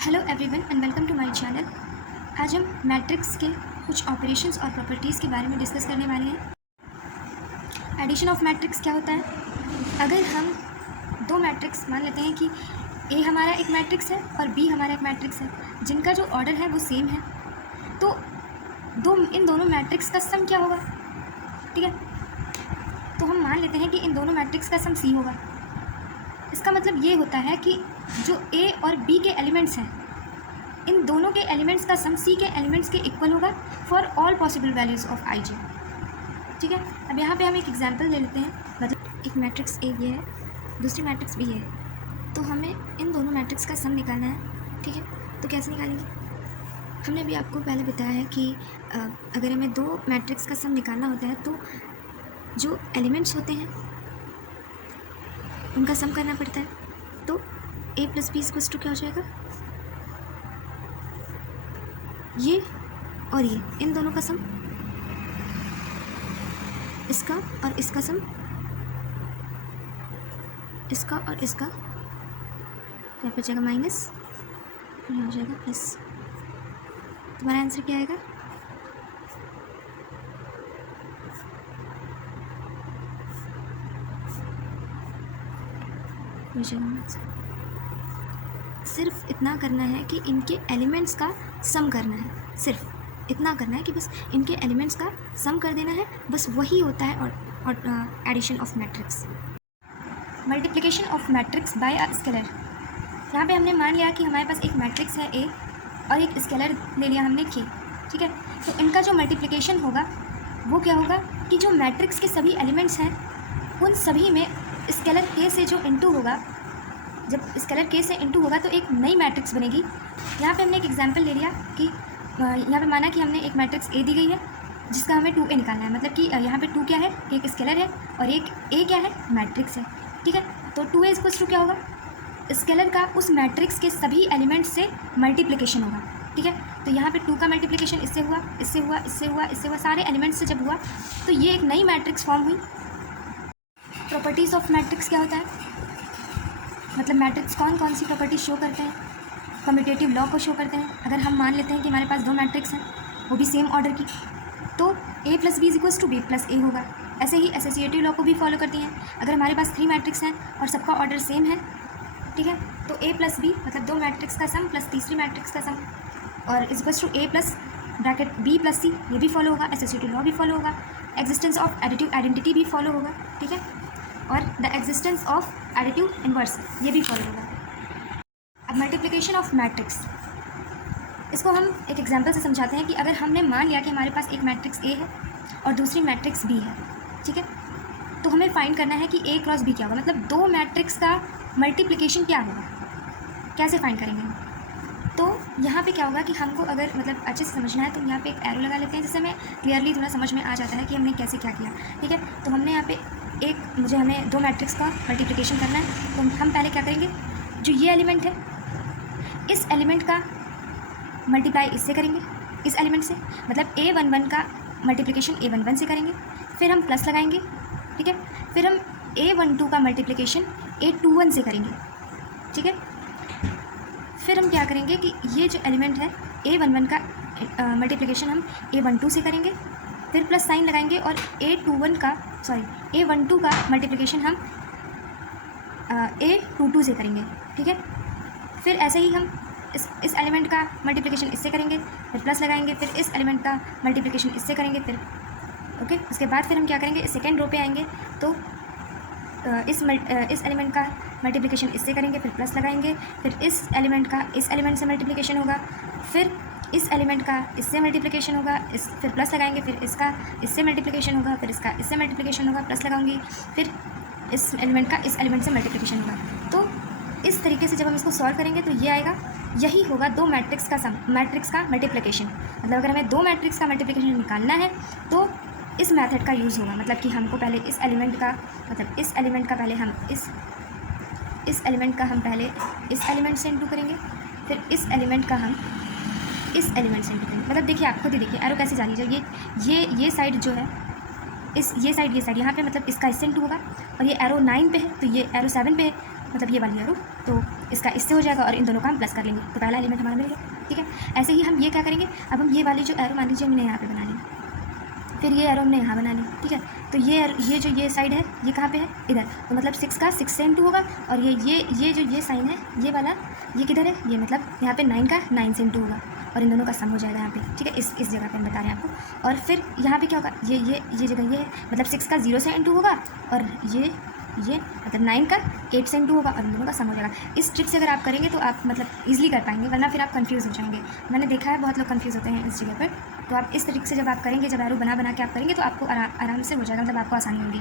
Hello everyone and welcome to my channel. आज हम matrix के कुछ ऑपरेशंस और प्रॉपर्टीज़ के बारे में डिस्कस करने वाले हैं। एडिशन ऑफ मैट्रिक्स क्या होता है? अगर हम दो मैट्रिक्स मान लेते हैं कि ए हमारा एक मैट्रिक्स है और बी हमारा एक मैट्रिक्स है, जिनका जो ऑर्डर है वो सेम है, तो इन दोनों मैट्रिक्स का सम क्या होगा? ठीक है, तो हम मान लेते हैं कि इन दोनों मैट्रिक्स का सम सी होगा। इसका मतलब ये होता है कि जो ए और बी के एलिमेंट्स हैं, इन दोनों के एलिमेंट्स का सम सी के एलिमेंट्स के इक्वल होगा for all possible values of I J. ठीक है, अब यहाँ पे हम एक एग्जांपल ले लेते हैं। मतलब एक मैट्रिक्स ए ये है, दूसरी मैट्रिक्स बी है, तो हमें इन दोनों मैट्रिक्स का सम निकालना है। ठीक है, तो कैसे निकालेंगे? हमने भी आपको पहले बताया है कि अगर हमें दो मैट्रिक्स का सम निकालना होता है तो जो एलिमेंट्स होते हैं उनका सम करना पड़ता है। तो A plus B equals to क्या हो जाएगा? ये और ये, इन दोनों का सम, इसका और इसका सम, इसका और इसका, यहाँ पे जाएगा माइनस, यहाँ हो जाएगा प्लस। तुम्हारा आंसर क्या आएगा? सिर्फ इतना करना है कि इनके एलिमेंट्स का सम करना है, सिर्फ इतना करना है कि बस इनके एलिमेंट्स का सम कर देना है, बस वही होता है और addition of matrix. Multiplication of matrix by a scalar. यहाँ पे हमने मान लिया कि हमारे पास एक मैट्रिक्स है ए और एक स्केलर ले लिया हमने के। ठीक है, तो इनका जो मल्टीप्लिकेशन होगा वो क्या होगा कि जो मैट्रिक्स के सभी एलिमेंट्स हैं उन सभी में स्केलर के से जो इंटू होगा, जब स्केलर के से इंटू होगा तो एक नई मैट्रिक्स बनेगी। यहाँ पे हमने एक एग्जांपल ले लिया कि यहाँ पे माना कि हमने एक मैट्रिक्स ए दी गई है जिसका हमें 2a निकालना है। मतलब कि यहाँ पे 2 क्या है? एक स्केलर है और एक a क्या है? मैट्रिक्स है। ठीक है, तो 2a इक्वल्स टू क्या होगा? स्केलर का उस मैट्रिक्स के सभी एलिमेंट्स से मल्टीप्लिकेशन होगा। ठीक है, तो यहाँ पे 2 का मल्टीप्लिकेशन इससे हुआ, इससे हुआ, इससे हुआ, इससे हुआ, सारे एलिमेंट्स से जब हुआ तो ये एक नई मैट्रिक्स फॉर्म हुई। प्रॉपर्टीज़ ऑफ मैट्रिक्स क्या होता है? मतलब मैट्रिक्स कौन कौन सी प्रॉपर्टी शो करते हैं? कम्यूटेटिव लॉ को शो करते हैं। अगर हम मान लेते हैं कि हमारे पास दो मैट्रिक्स हैं, वो भी सेम ऑर्डर की, तो A plus B equals to B plus A होगा। ऐसे ही एसोसिएटिव लॉ को भी फॉलो करती हैं। अगर हमारे पास 3 मैट्रिक्स हैं और सबका ऑर्डर सेम है, ठीक है, तो ए प्लस बी मतलब दो मैट्रिक्स का सम प्लस तीसरी मैट्रिक्स का सम और equals to A plus bracket B plus C, ये भी फॉलो होगा। एसोसिएटिव लॉ भी फॉलो होगा। एग्जिस्टेंस ऑफ एडिटिव आइडेंटिटी भी फॉलो होगा। ठीक है, और the existence of additive inverse, ये भी फॉलो होगा। अब मल्टीप्लिकेशन ऑफ मैट्रिक्स, इसको हम एक एग्जांपल से समझाते हैं कि अगर हमने मान लिया कि हमारे पास एक मैट्रिक्स ए है और दूसरी मैट्रिक्स बी है, ठीक है, तो हमें फाइंड करना है कि ए क्रॉस बी क्या होगा। मतलब दो मैट्रिक्स का मल्टीप्लिकेशन क्या होगा, कैसे फाइंड करेंगे? तो यहाँ पे क्या होगा कि हमको अगर मतलब अच्छे से समझना है तो यहाँ पे एक एरो लगा लेते हैं, जिससे हमें क्लियरली थोड़ा समझ में आ जाता है कि हमने कैसे क्या किया। ठीक है, तो हमने यहाँ पे हमें दो मैट्रिक्स का मल्टीप्लिकेशन करना है, तो हम पहले क्या करेंगे, जो ये एलिमेंट है इस एलिमेंट का मल्टीप्लाई इससे करेंगे, इस एलिमेंट से, मतलब A11 का मल्टीप्लिकेशन A11 से करेंगे, फिर हम प्लस लगाएंगे। ठीक है, फिर हम A12 का मल्टीप्लिकेशन A21 से करेंगे। ठीक है, फिर हम क्या करेंगे कि ये जो एलिमेंट है A11 का मल्टीप्लिकेशन हम A12 से करेंगे, फिर प्लस साइन लगाएंगे और A12 का मल्टीप्लिकेशन हम A22 से करेंगे। ठीक है, फिर ऐसे ही हम इस एलिमेंट का मल्टीप्लिकेशन इससे करेंगे, फिर प्लस लगाएंगे, फिर इस एलिमेंट का मल्टीप्लिकेशन इससे करेंगे, फिर ओके, उसके बाद फिर हम क्या करेंगे, सेकेंड रो पे आएंगे तो इस एलिमेंट का मल्टीप्लिकेशन इससे करेंगे, फिर प्लस लगाएंगे, फिर इस एलिमेंट का इस एलिमेंट से मल्टीप्लिकेशन होगा, फिर इस एलिमेंट का इससे मल्टीप्लिकेशन होगा, फिर प्लस लगाएंगे, फिर इसका इससे मल्टीप्लिकेशन होगा, फिर इसका इससे मल्टीप्लिकेशन होगा, प्लस लगाऊंगी, फिर इस एलिमेंट का इस एलिमेंट से मल्टीप्लिकेशन होगा। तो इस तरीके से जब हम इसको सॉल्व करेंगे तो ये आएगा, यही होगा दो मैट्रिक्स का सम, मैट्रिक्स का मल्टीप्लिकेशन। मतलब अगर हमें दो मैट्रिक्स का मल्टीप्लिकेशन निकालना है तो इस मेथड का यूज़ होगा। मतलब कि हमको पहले इस एलिमेंट का पहले हम इस एलिमेंट का हम पहले इस एलिमेंट से इंटू करेंगे, फिर इस एलिमेंट का हम इस एलिमेंट से इंटू करेंगे। मतलब देखिए, आप खुद ही देखिए एरो कैसे जा रही है। ये साइड जो है, ये साइड यहाँ पे मतलब इसका इससे इंटू होगा, और ये एरो 9 पे है तो ये एरो 7 पे है, मतलब ये वाली एरो, तो इसका इससे हो जाएगा और इन दोनों का हम प्लस कर लेंगे, तो पहला एलिमेंट हमारा मिल गया। ठीक है, ऐसे ही हम ये क्या करेंगे, अब हम ये वाली जो एरो मान लीजिए हमने यहाँ पे बना ली, फिर ये एरो हमने यहाँ बना ली। ठीक है, तो ये जो ये साइड है ये कहाँ पे है, इधर, तो मतलब 6 का 6 से इंटू होगा, और ये जो ये साइन है ये वाला ये किधर है, ये मतलब यहाँ पे 9 का 9 से इंटू होगा, और इन दोनों का सम हो जाएगा यहाँ पे। ठीक है, इस जगह पे हम बता रहे हैं आपको। और फिर यहाँ पे क्या होगा, ये जगह ये है, मतलब 6 का 0 से इंटू होगा, और ये मतलब 9 का 8 से इंटू होगा, और इन दोनों का सम हो जाएगा। इस ट्रिक से अगर आप करेंगे तो आप मतलब ईजिली कर पाएंगे, वरना फिर आप कंफ्यूज हो जाएंगे। मैंने देखा है बहुत लोग कंफ्यूज होते हैं इस जगह पर। तो आप इस ट्रिक से जब आप करेंगे, जब एरो बना के आप करेंगे तो आपको आराम से हो जाएगा, मतलब आपको आसानी होगी।